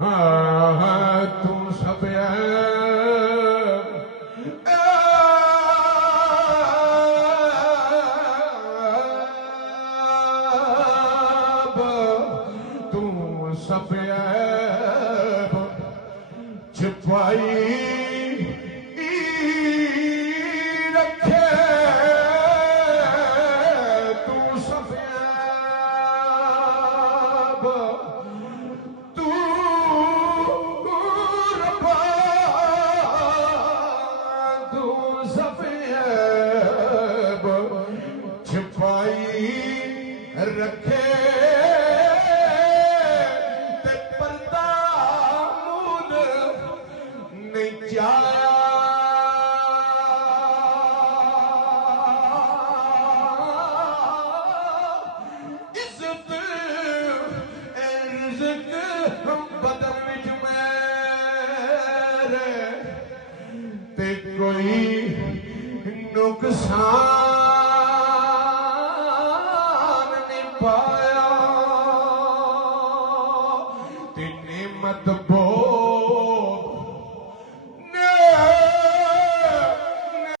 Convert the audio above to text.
ہاں تم سب تم سب چھپائی رکھے تے پردہ مود نہیں جایا عزت رزق بدن وچ میرے تے کوئی نقصان پایا تے نعمت